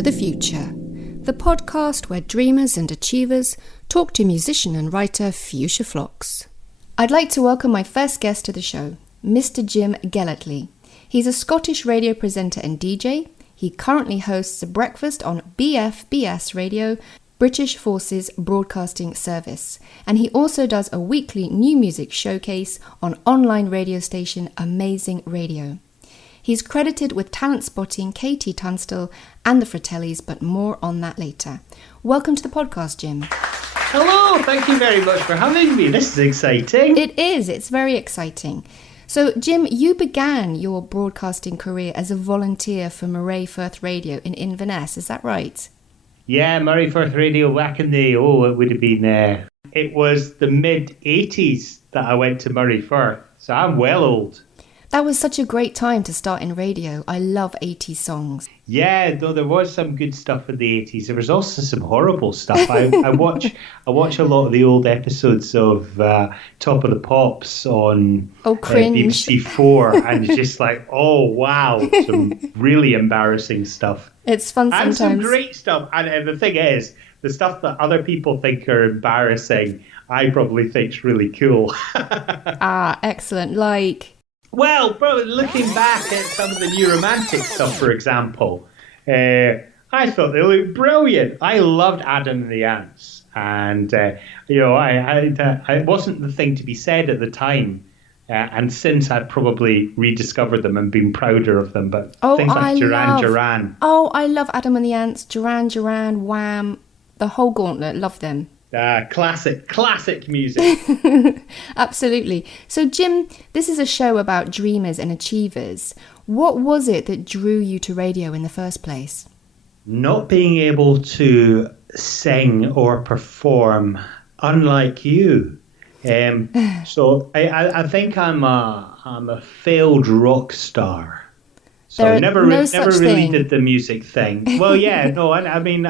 to the Future, the podcast where dreamers and achievers talk to musician and writer Fuschia Phlox. I'd like to welcome my first guest to the show, Mr. Jim Gellatly. He's a Scottish radio presenter and DJ. He currently hosts a breakfast on BFBS Radio, British Forces Broadcasting Service, and he also does a weekly new music showcase on online radio station Amazing Radio. He's credited with talent spotting KT Tunstall and the Fratellis, but more on that later. Welcome to the podcast, Jim. Hello, thank you very much for having me. This is exciting. It is, it's very exciting. So, Jim, you began your broadcasting career as a volunteer for Moray Firth Radio in Inverness, is that right? Yeah, Moray Firth Radio back in the, it would have been, it was the mid-80s that I went to Moray Firth, so I'm well old. That was such a great time to start in radio. I love 80s songs. Yeah, though there was some good stuff in the 80s. There was also some horrible stuff. I watch a lot of the old episodes of Top of the Pops on BBC Four, and it's just like, oh wow, some really embarrassing stuff. It's fun sometimes. And some great stuff. And the thing is, the stuff that other people think are embarrassing, I probably think's really cool. Excellent. Like... Well, looking back at some of the New Romantic stuff, for example, I thought they looked brilliant. I loved Adam and the Ants, and it wasn't the thing to be said at the time. And since I've probably rediscovered them and been prouder of them, but things like Duran. Oh, I love Adam and the Ants, Duran, Wham, the whole gauntlet. Love them. Classic music. Absolutely. So, Jim, this is a show about dreamers and achievers. What was it that drew you to radio in the first place? Not being able to sing or perform, unlike you. So I think I'm a failed rock star. So I never really did the music thing. Well, yeah, no, I mean,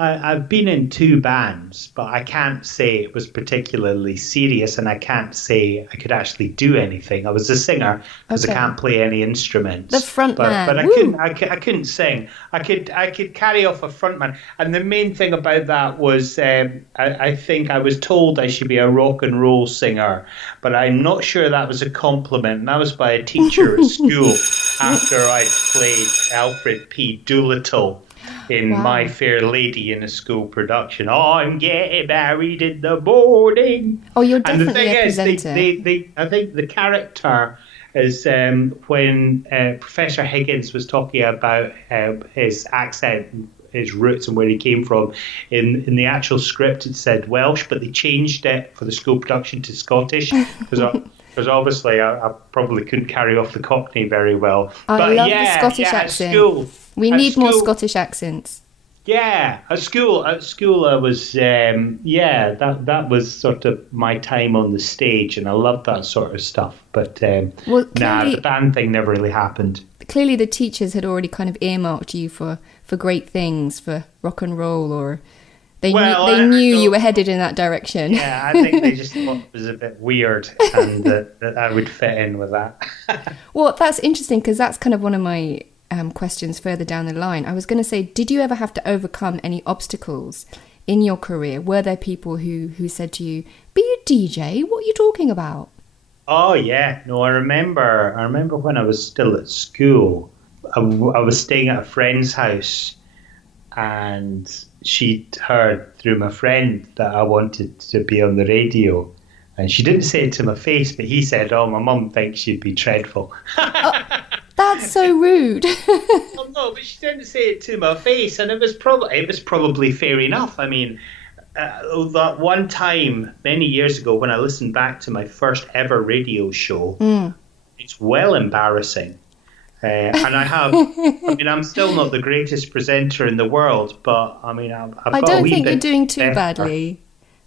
I've been in two bands, but I can't say it was particularly serious, and I can't say I could actually do anything. I was a singer because I can't play any instruments. The front man, but I couldn't sing. I could carry off a front man, and the main thing about that was I think I was told I should be a rock and roll singer, but I'm not sure that was a compliment. And that was by a teacher at school after I played Alfred P. Doolittle in My Fair Lady in a school production. Oh, I'm getting married in the morning. Oh, you're definitely a presenter. I think the character is when Professor Higgins was talking about his accent, his roots and where he came from. In the actual script, it said Welsh, but they changed it for the school production to Scottish because obviously I probably couldn't carry off the Cockney very well. I love the Scottish accent. We need more Scottish accents. Yeah, at school I was, that was sort of my time on the stage, and I loved that sort of stuff. But the band thing never really happened. Clearly the teachers had already kind of earmarked you for great things, for rock and roll, or they knew you were headed in that direction. Yeah, I think they just thought it was a bit weird, and that I would fit in with that. Well, that's interesting, because that's kind of one of my questions further down the line. I was going to say, did you ever have to overcome any obstacles in your career? Were there people who said to you, "Be a DJ? What are you talking about?" Oh yeah, no, I remember when I was still at school. I was staying at a friend's house, and she'd heard through my friend that I wanted to be on the radio. And she didn't say it to my face, but he said, "Oh, my mum thinks you'd be dreadful." That's so rude. Well, no, but she didn't say it to my face, and it was probably fair enough. I mean, that one time many years ago when I listened back to my first ever radio show, it's well embarrassing. And I'm still not the greatest presenter in the world, but I mean, I don't think you're doing too badly.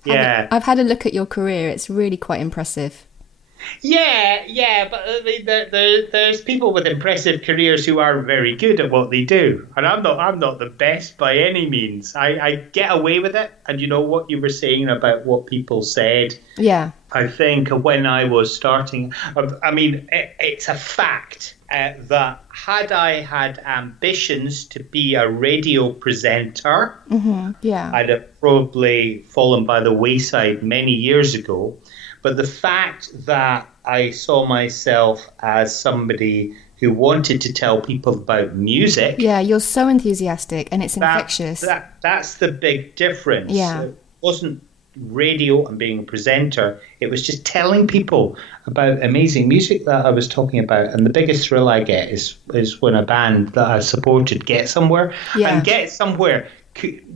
Yeah. I've had a look at your career. It's really quite impressive. Yeah, but I mean, there's people with impressive careers who are very good at what they do, and I'm not the best by any means. I get away with it, and you know what you were saying about what people said. Yeah. I think when I was starting, I mean, it's a fact that had I had ambitions to be a radio presenter, Yeah. I'd have probably fallen by the wayside many years ago. But the fact that I saw myself as somebody who wanted to tell people about music. Yeah, you're so enthusiastic and it's infectious. That's the big difference. Yeah. It wasn't radio and being a presenter. It was just telling people about amazing music that I was talking about. And the biggest thrill I get is when a band that I supported gets somewhere. Yeah. And get somewhere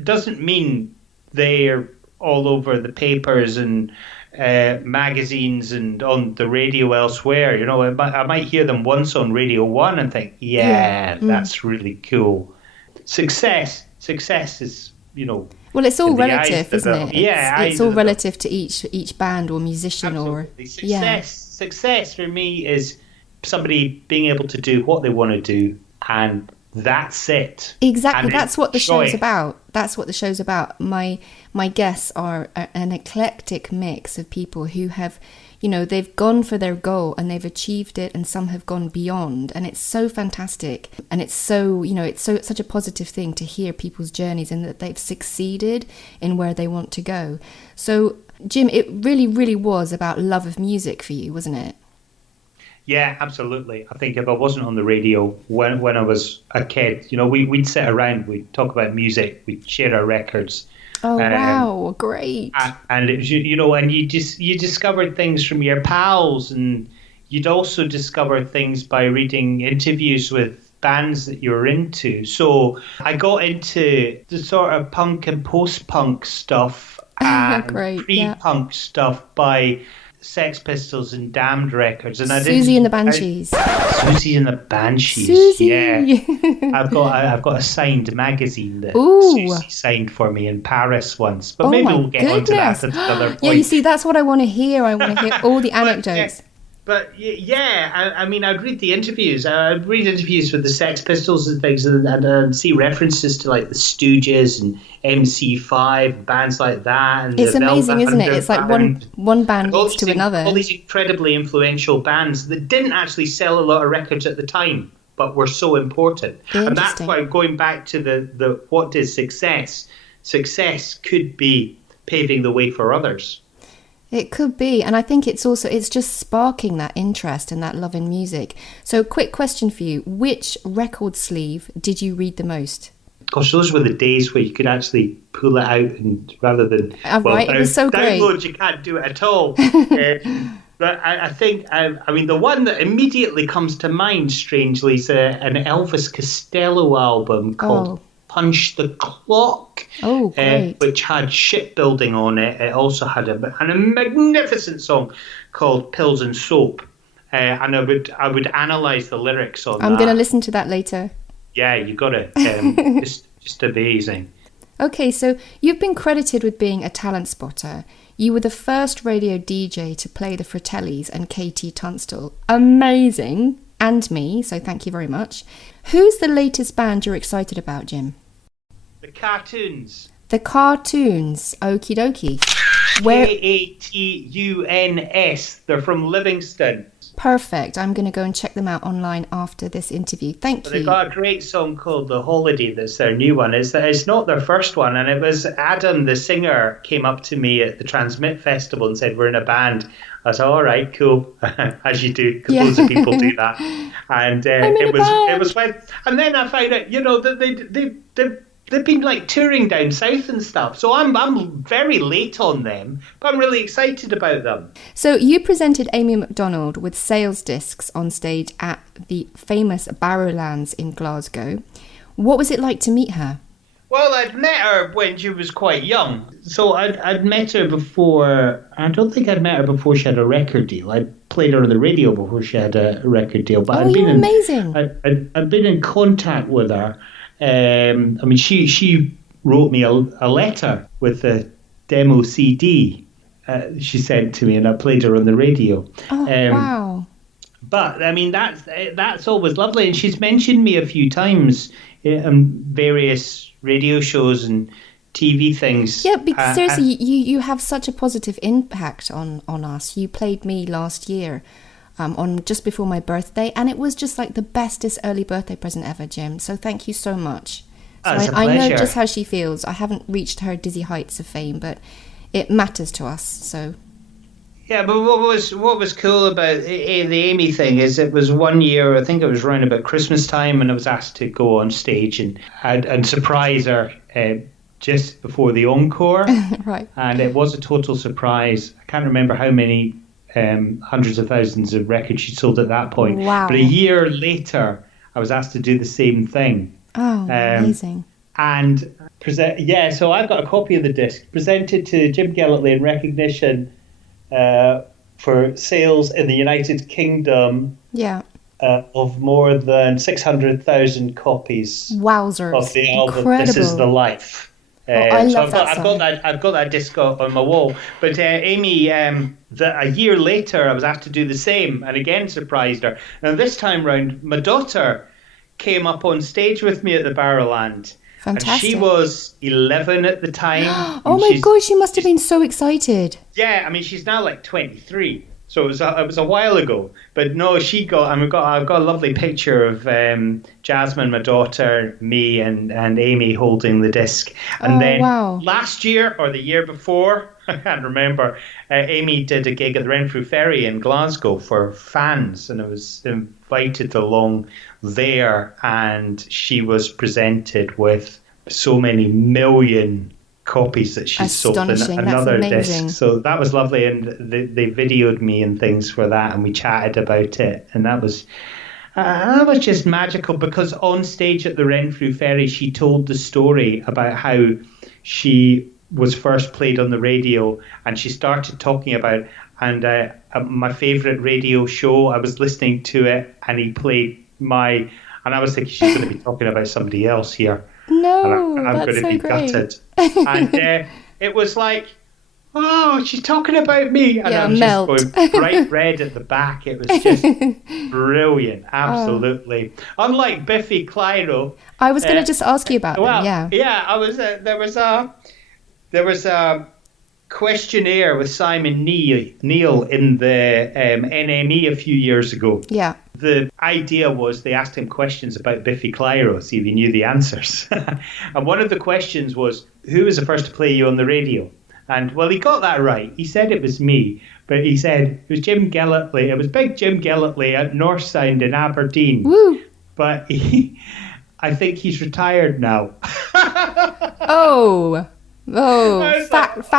doesn't mean they're all over the papers and magazines and on the radio elsewhere. You know, I might hear them once on Radio 1 and think, that's really cool. Success is, you know. Well, it's all relative, isn't it? It's all relative to each band or musician. Absolutely. Success for me is somebody being able to do what they want to do, and that's it. Exactly. That's what the show's about. That's what the show's about. My guests are an eclectic mix of people who have, you know, they've gone for their goal and they've achieved it, and some have gone beyond, and it's so fantastic, and it's so, you know, it's such a positive thing to hear people's journeys and that they've succeeded in where they want to go. So, Jim, it really, really was about love of music for you, wasn't it? Yeah, absolutely. I think if I wasn't on the radio when I was a kid, you know, we'd sit around, we'd talk about music, we'd share our records. Oh, wow, great. And it was, you know, and you discovered things from your pals, and you'd also discover things by reading interviews with bands that you were into. So I got into the sort of punk and post-punk stuff and pre-punk stuff by Sex Pistols and Damned records, and Susie and the Banshees. Susie and the Banshees. Susie. Yeah, I've got a signed magazine that Susie signed for me in Paris once. But maybe we'll get onto that at another point. Yeah, you see, that's what I want to hear. I want to hear all the anecdotes. But I mean, I'd read the interviews. I'd read interviews with the Sex Pistols and things, and see references to like the Stooges and MC5, bands like that. And it's amazing, isn't it? It's like one band leads to another. All these incredibly influential bands that didn't actually sell a lot of records at the time, but were so important. And that's why, going back to the what is success? Success could be paving the way for others. It could be, and I think it's just sparking that interest and that love in music. So, quick question for you: which record sleeve did you read the most? Gosh, those were the days where you could actually pull it out, and rather than it was so great. Download, you can't do it at all. But I think, I mean, the one that immediately comes to mind, strangely, is an Elvis Costello album called Punch the Clock, which had shipbuilding on it. It also had a magnificent song called Pills and Soap, and I would analyse the lyrics on that. I'm going to listen to that later. Yeah, you got it. Just amazing. Okay, so you've been credited with being a talent spotter. You were the first radio DJ to play the Fratellis and KT Tunstall. Amazing. And me, so thank you very much. Who's the latest band you're excited about, Jim? The Cartoons. The Cartoons. Okie dokie. Katuns. They're from Livingston. Perfect. I'm going to go and check them out online after this interview. Thank you. They've got a great song called The Holiday. That's their new one. It's not their first one. And it was Adam, the singer, came up to me at the Transmit Festival and said, we're in a band. I was all right, cool, as you do, because loads of people do that. And it was when, and then I found out, you know, that they've been like touring down south and stuff. So I'm very late on them, but I'm really excited about them. So you presented Amy MacDonald with sales discs on stage at the famous Barrowlands in Glasgow. What was it like to meet her? Well, I'd met her when she was quite young. So I'd met her before. I don't think I'd met her before she had a record deal. I'd played her on the radio before she had a record deal. But amazing. I'd been in contact with her. I mean, she wrote me a letter with a demo CD she sent to me, and I played her on the radio. Oh, wow. But I mean, that's always lovely, and she's mentioned me a few times on various radio shows and TV things. Yeah, because seriously, you have such a positive impact on us. You played me last year, on just before my birthday, and it was just like the bestest early birthday present ever, Jim. So thank you so much. So I know just how she feels. I haven't reached her dizzy heights of fame, but it matters to us. So. Yeah, but what was cool about the Amy thing is it was one year, I think it was around about Christmas time, and I was asked to go on stage and surprise her just before the encore. Right. And it was a total surprise. I can't remember how many hundreds of thousands of records she sold at that point. Wow. But a year later, I was asked to do the same thing. Oh, amazing. And so I've got a copy of the disc presented to Jim Gellatly in recognition for sales in the United Kingdom of more than 600,000 copies. Wowzers. Of the album. Incredible. This Is the Life. I love that song. I've got that disc on my wall. But Amy, a year later, I was asked to do the same, and again surprised her. Now this time round, my daughter came up on stage with me at the Barrowland. Fantastic. And she was 11 at the time. Oh my God, she must have been so excited. Yeah, I mean, she's now like 23. So it was a while ago. But no, I've got a lovely picture of Jasmine, my daughter, me, and Amy holding the disc. And then last year or the year before, I can't remember, Amy did a gig at the Renfrew Ferry in Glasgow for fans, and I was invited along there, and she was presented with so many million copies that she sold in another disc. So that was lovely, and they videoed me and things for that, and we chatted about it, and that was just magical, because on stage at the Renfrew Ferry she told the story about how she was first played on the radio, and she started talking about my favourite radio show. I was listening to it, and he played and I was thinking, she's going to be talking about somebody else here. No, and I'm that's going to so be great. gutted. And it was like, oh, she's talking about me. And I was just going bright red at the back. It was just brilliant. Absolutely. Unlike Biffy Clyro. I was going to just ask you about them. Yeah. Yeah, I was. There was a questionnaire with Simon Neil in the NME a few years ago. Yeah. The idea was they asked him questions about Biffy Clyro, see if he knew the answers. And one of the questions was, who was the first to play you on the radio? And, well, he got that right. He said it was me, but he said it was Jim Gellatly. It was big Jim Gellatly at North Sound in Aberdeen. Woo! But I think he's retired now. Fact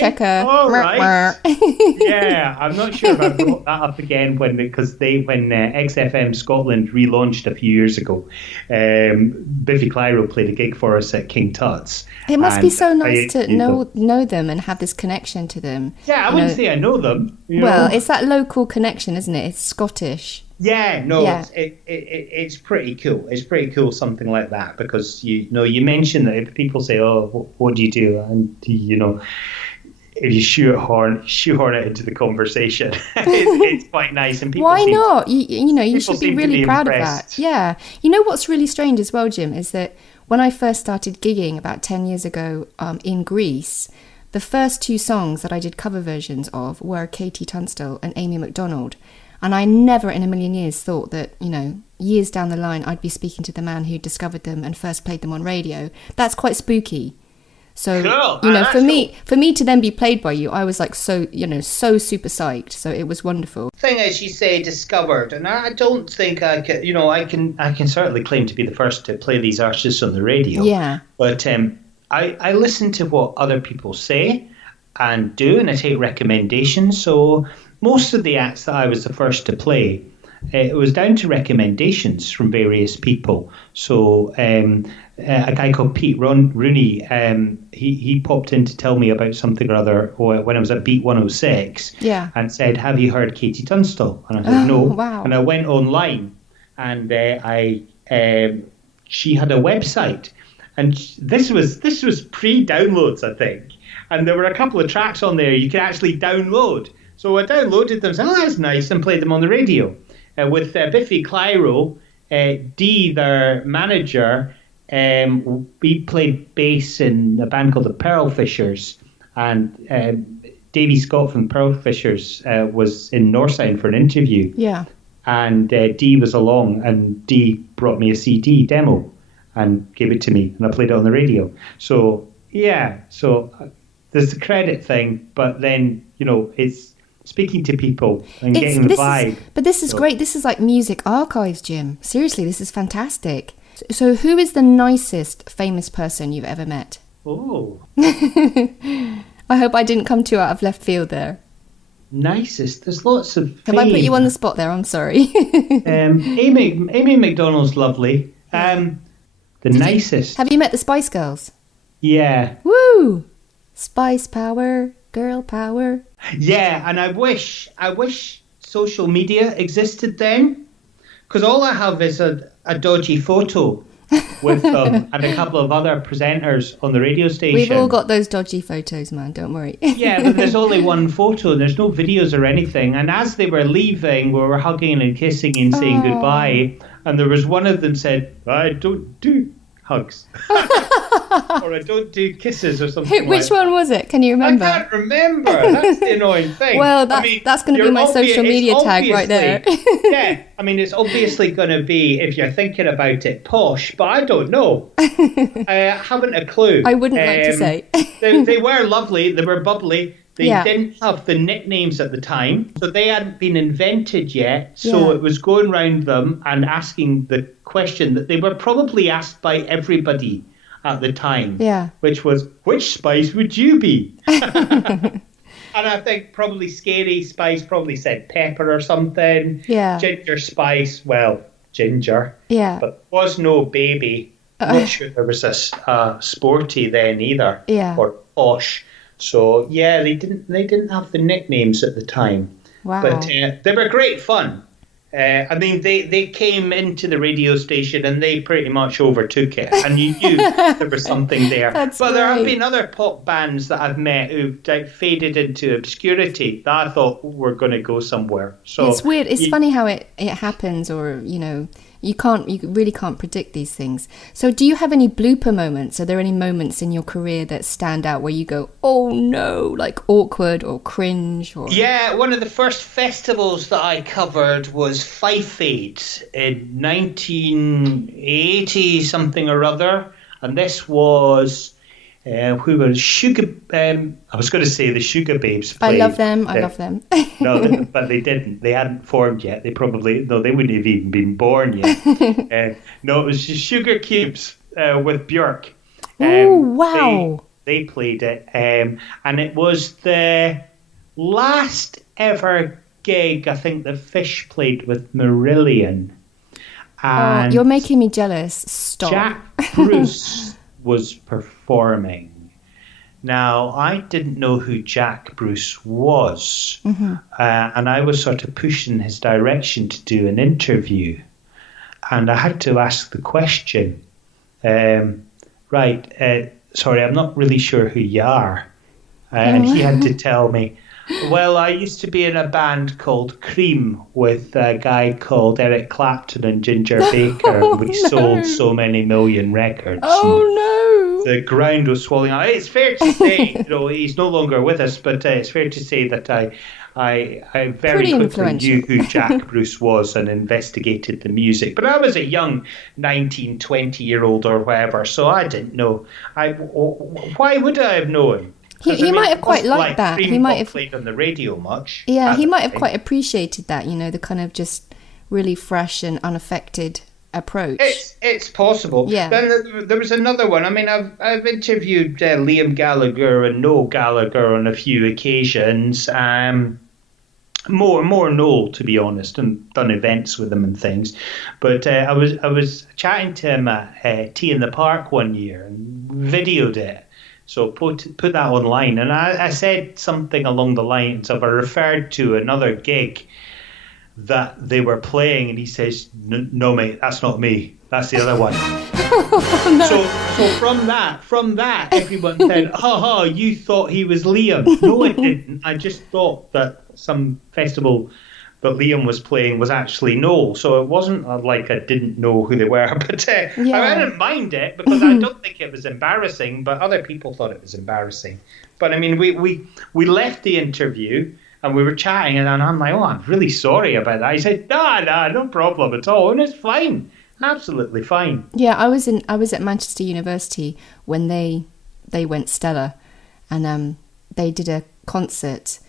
checker. All right. Yeah, I'm not sure if I brought that up again when XFM Scotland relaunched a few years ago. Biffy Clyro played a gig for us at King Tut's. It must be so nice to know them and have this connection to them. Yeah, I wouldn't say I know them. Well, it's that local connection, isn't it? It's Scottish. Yeah, no, yeah. It's pretty cool. It's pretty cool, something like that, because you mentioned that if people say, "Oh, what do you do?" and if you shoehorn it into the conversation, it's quite nice. And people why not? You should be really proud impressed. of that. Yeah. You know what's really strange as well, Jim, is that when I first started gigging about 10 years ago in Greece, the first two songs that I did cover versions of were KT Tunstall and Amy McDonald. And I never in a million years thought that, years down the line, I'd be speaking to the man who discovered them and first played them on radio. That's quite spooky. So, cool. For me to then be played by you, I was like so super psyched. So it was wonderful. Thing is, you say discovered, and I don't think I can, I can certainly claim to be the first to play these artists on the radio. Yeah. But I listen to what other people say and do, and I take recommendations. So most of the acts that I was the first to play, it was down to recommendations from various people. So a guy called Pete Rooney, he popped in to tell me about something or other when I was at Beat 106, and said, "Have you heard KT Tunstall?" And I said, "No." Wow. And I went online, and she had a website, and this was pre-downloads, I think. And there were a couple of tracks on there you could actually download. So I downloaded them, said, oh, that's nice, and played them on the radio. With Biffy Clyro, Dee, their manager, we played bass in a band called the Pearl Fishers, and Davy Scott from Pearl Fishers was in Northside for an interview. Yeah. And Dee was along, and Dee brought me a CD demo and gave it to me, and I played it on the radio. So, yeah, there's the credit thing, but then, it's speaking to people and getting the vibe. But this is great. This is like music archives, Jim. Seriously, this is fantastic. So who is the nicest famous person you've ever met? Oh. I hope I didn't come too out of left field there. Nicest? There's lots of Have I put you on the spot there? I'm sorry. Amy McDonald's lovely. The nicest. Have you met the Spice Girls? Yeah. Woo! Spice power, girl power. Yeah, and I wish social media existed then, because all I have is a dodgy photo with them and a couple of other presenters on the radio station. We've all got those dodgy photos, man, don't worry. Yeah, but there's only one photo, there's no videos or anything. And as they were leaving, we were hugging and kissing and saying goodbye, and there was one of them said, I don't do hugs. Or I don't do kisses or something. Which one was it? Can you remember? I can't remember. That's the annoying thing. Well, that's going to be my social media tag right there. Yeah, it's obviously going to be, if you're thinking about it, posh, but I don't know. I haven't a clue. I wouldn't like to say. They were lovely. They were bubbly. They didn't have the nicknames at the time, so they hadn't been invented yet. So it was going round them and asking the question that they were probably asked by everybody at the time, which was, which spice would you be? And I think probably Scary Spice probably said pepper or something. Yeah. Ginger Spice, well, ginger. Yeah. But there was no baby. I'm not sure there was a sporty then either. Yeah. Or posh. So yeah, they didn't have the nicknames at the time. Wow. But they were great fun. They came into the radio station and they pretty much overtook it, and you knew there was something there. That's but there have great. been other pop bands that I've met who've faded into obscurity that I thought were going to go somewhere. So it's weird. It's funny how it happens, or you really can't predict these things. So do you have any blooper moments? Are there any moments in your career that stand out where you go, oh no, like awkward or cringe? Or Yeah, one of the first festivals that I covered was Fife Aid in 1980 something or other, and this was who was Sugar. I was going to say the Sugar Babes played. I love them. No, but they didn't. They hadn't formed yet. They probably they wouldn't have even been born yet. No, it was just Sugar Cubes with Björk. Oh wow! They played it, and it was the last ever gig I think the Fish played with Marillion. And you're making me jealous. Stop. Jack Bruce was performing. Now, I didn't know who Jack Bruce was, and I was sort of pushing his direction to do an interview, and I had to ask the question, sorry, I'm not really sure who you are, and he had to tell me, well, I used to be in a band called Cream with a guy called Eric Clapton and Ginger Baker. We sold so many million records. Oh, no. The ground was swelling out. It's fair to say, he's no longer with us, but it's fair to say that I very quickly knew who Jack Bruce was and investigated the music. But I was a young 19, 20-year-old or whatever, so I didn't know. Why would I have known? He might have quite liked that. He might have played on the radio much. Yeah, he might have quite appreciated that. The kind of just really fresh and unaffected approach. It's possible. Yeah. Then there was another one. I mean, I've interviewed Liam Gallagher and Noel Gallagher on a few occasions. More Noel, to be honest, and done events with him and things. But I was chatting to him at Tea in the Park one year and videoed it. So put that online, and I said something along the lines of I referred to another gig that they were playing, and he says, "No, mate, that's not me. That's the other one." So from that, everyone said, "Oh, you thought he was Liam." No, I didn't. I just thought that some festival that Liam was playing was actually Noel. So it wasn't like I didn't know who they were. But I didn't mind it because I don't think it was embarrassing. But other people thought it was embarrassing. But I mean, we left the interview and we were chatting, and I'm like, "Oh, I'm really sorry about that." He said, "No, no problem at all, and it's fine." Absolutely fine. Yeah, I was at Manchester University when they went stellar, and they did a concert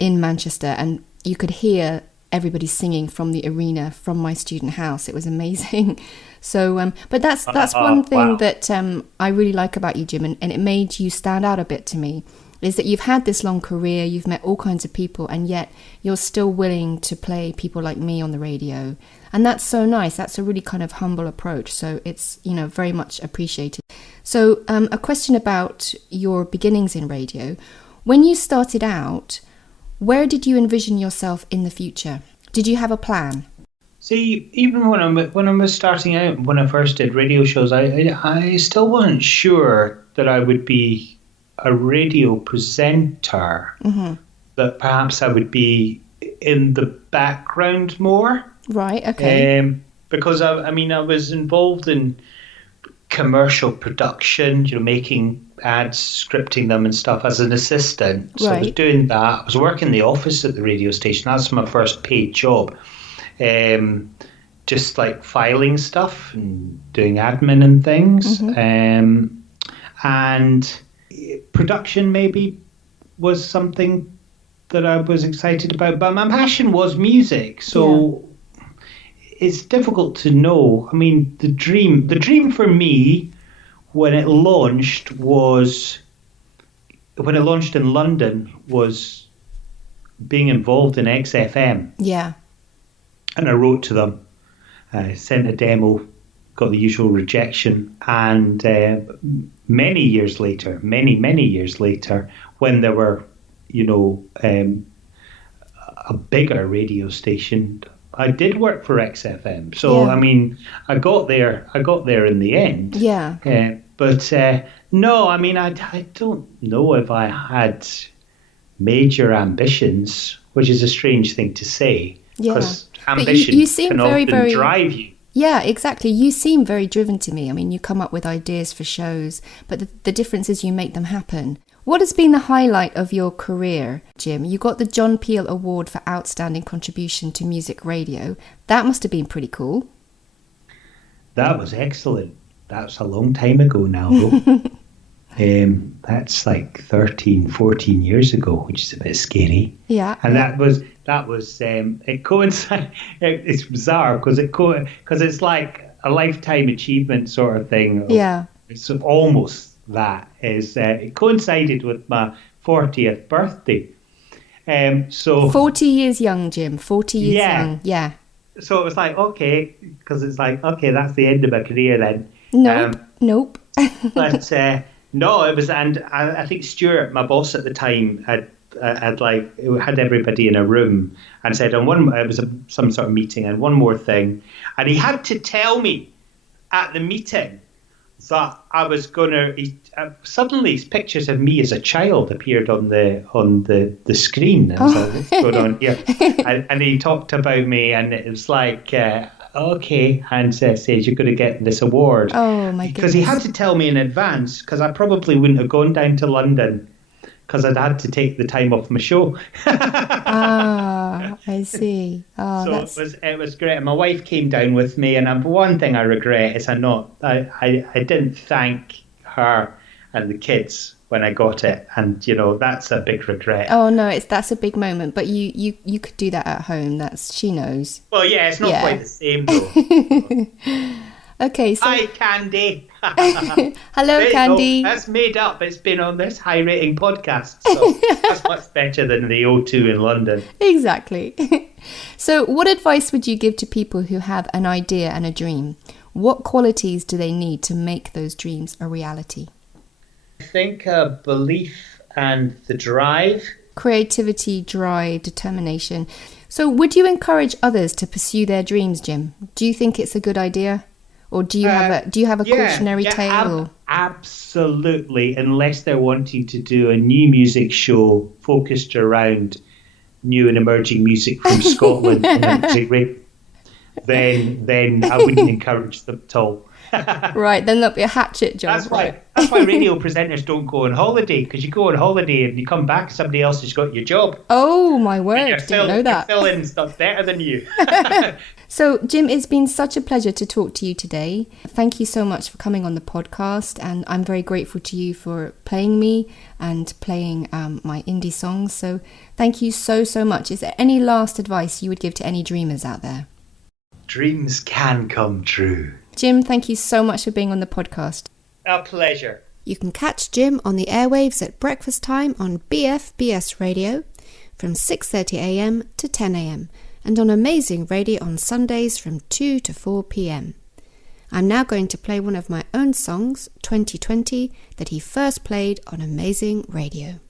in Manchester, and you could hear everybody singing from the arena from my student house. It was amazing. So, but that's one thing that I really like about you, Jim, and it made you stand out a bit to me, is that you've had this long career, you've met all kinds of people, and yet you're still willing to play people like me on the radio. And that's so nice. That's a really kind of humble approach. So it's, very much appreciated. So a question about your beginnings in radio. When you started out, where did you envision yourself in the future? Did you have a plan? See, even when I was starting out, when I first did radio shows, I still wasn't sure that I would be a radio presenter. Mm-hmm. That perhaps I would be in the background more. Right, okay. Because I was involved in commercial production, making ads, scripting them and stuff as an assistant. So I was doing that. I was working in the office at the radio station. That's my first paid job. Just like filing stuff and doing admin and things. Mm-hmm. And production maybe was something that I was excited about. But my passion was music. So it's difficult to know. I mean, the dream for me when it launched in London was being involved in XFM. Yeah. And I wrote to them. I sent a demo, got the usual rejection, and many years later, when there were, a bigger radio station, I did work for XFM. So, I mean, I got there in the end. Yeah. But no, I mean, I don't know if I had major ambitions, which is a strange thing to say. Because ambition you seem can very, often drive you. Yeah, exactly. You seem very driven to me. I mean, you come up with ideas for shows, but the difference is you make them happen. What has been the highlight of your career, Jim? You got the John Peel Award for Outstanding Contribution to Music Radio. That must have been pretty cool. That was excellent. That's a long time ago now, though. That's like 13, 14 years ago, which is a bit scary. Yeah. And that was it coincided. It's bizarre because it's like a lifetime achievement sort of thing. Yeah. It's almost that is it coincided with my 40th birthday. So 40 years young, Jim. 40 years young. Yeah. So it was like, okay, because it's like, okay, that's the end of my career then. Nope. But no, it was, and I think Stuart, my boss at the time, had everybody in a room and said, it was some sort of meeting, and one more thing, and he had to tell me at the meeting that I was gonna. Suddenly, pictures of me as a child appeared on the screen. I was like, what's going on here? and he talked about me, and it was like, okay, and says you're going to get this award. Oh my goodness! Because he had to tell me in advance, because I probably wouldn't have gone down to London, because I'd had to take the time off my show. I see. Oh, so it was great. And my wife came down with me, and one thing I regret is I didn't thank her and the kids when I got it, and that's a big regret. Oh no, that's a big moment, but you could do that at home. She knows. Well, yeah, it's not quite the same though. Okay, so hi, Candy. Hello, Candy. No, that's made up. It's been on this high-rating podcast, so that's much better than the O2 in London. Exactly. So, what advice would you give to people who have an idea and a dream? What qualities do they need to make those dreams a reality? I think belief and the drive. Creativity, drive, determination. So, would you encourage others to pursue their dreams, Jim? Do you think it's a good idea? Or do you have a cautionary tale? Absolutely, unless they're wanting to do a new music show focused around new and emerging music from Scotland in a music radio, then I wouldn't encourage them at all. Right, then there'll be a hatchet job. That's why radio presenters don't go on holiday, because you go on holiday and you come back, somebody else has got your job. Oh my word, didn't know that. Your fill-in's not better than you. So, Jim, it's been such a pleasure to talk to you today. Thank you so much for coming on the podcast, and I'm very grateful to you for playing me and playing my indie songs. So thank you so much. Is there any last advice you would give to any dreamers out there? Dreams can come true. Jim, thank you so much for being on the podcast. A pleasure. You can catch Jim on the airwaves at breakfast time on BFBS Radio from 6:30am to 10am, and on Amazing Radio on Sundays from 2 to 4pm. I'm now going to play one of my own songs, 2020, that he first played on Amazing Radio.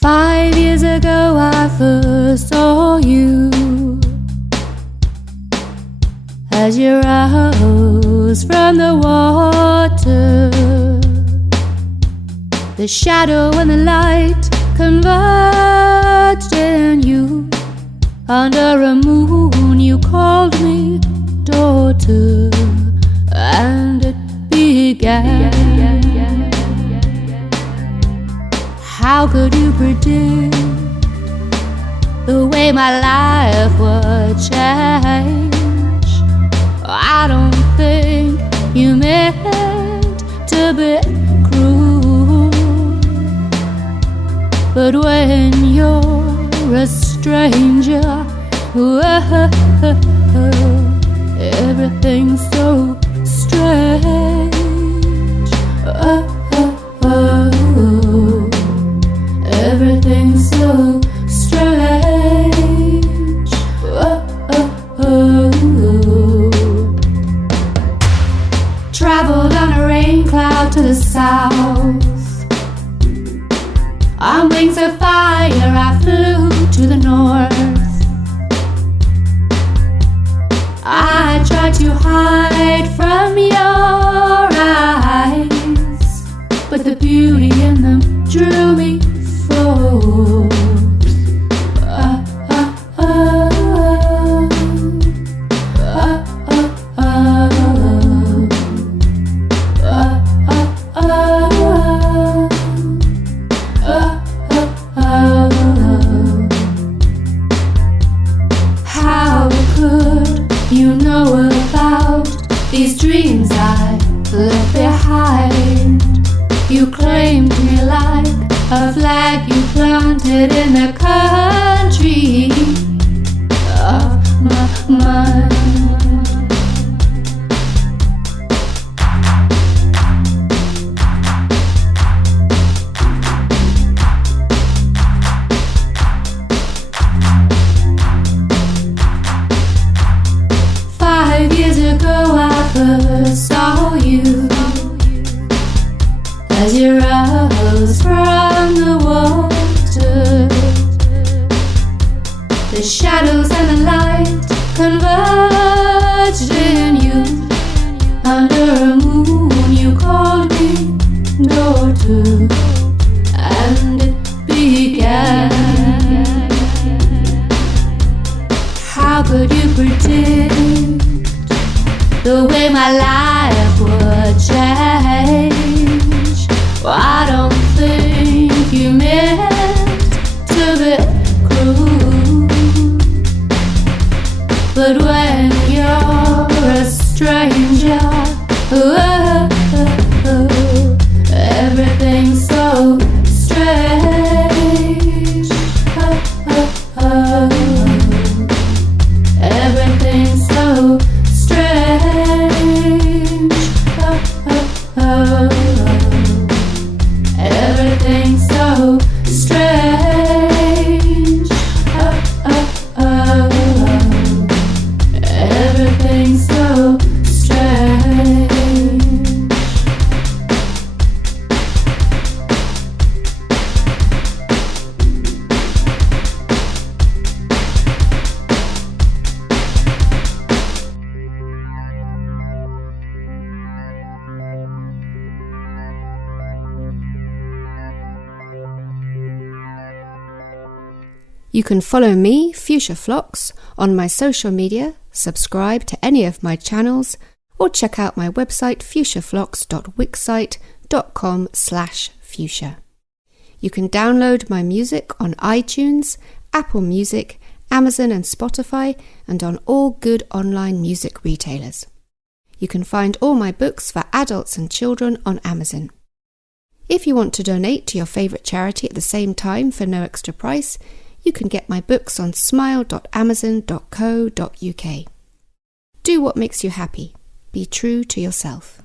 5 years ago I first saw you as you rose from the water. The shadow and the light converged in you. Under a moon you called me daughter, and it began. How could you predict the way my life would change? I don't think you meant to be cruel, but when you're a stranger, everything's so strange. Everything's so strange. Traveled on a rain cloud to the south. On wings of fire I flew to the north. I tried to hide from your eyes, but the beauty in them drew me forth. How could you know about these dreams I left behind? You claimed me like a flag you planted in the country of my mind. 5 years ago I first saw you as you rose from the water. The shadows and the light converged in you. Under a moon you called me daughter, and it began. How could you predict the way my life would change? I don't think you meant to be cruel, but when you're a stranger, everything's so strange. Everything's so strange. Everything's so strange. Everything's so strange. You can follow me, Fuschia Phlox, on my social media, subscribe to any of my channels, or check out my website fuschiaflox.wixsite.com/fuschia. You can download my music on iTunes, Apple Music, Amazon and Spotify, and on all good online music retailers. You can find all my books for adults and children on Amazon. If you want to donate to your favourite charity at the same time for no extra price, you can get my books on smile.amazon.co.uk. Do what makes you happy. Be true to yourself.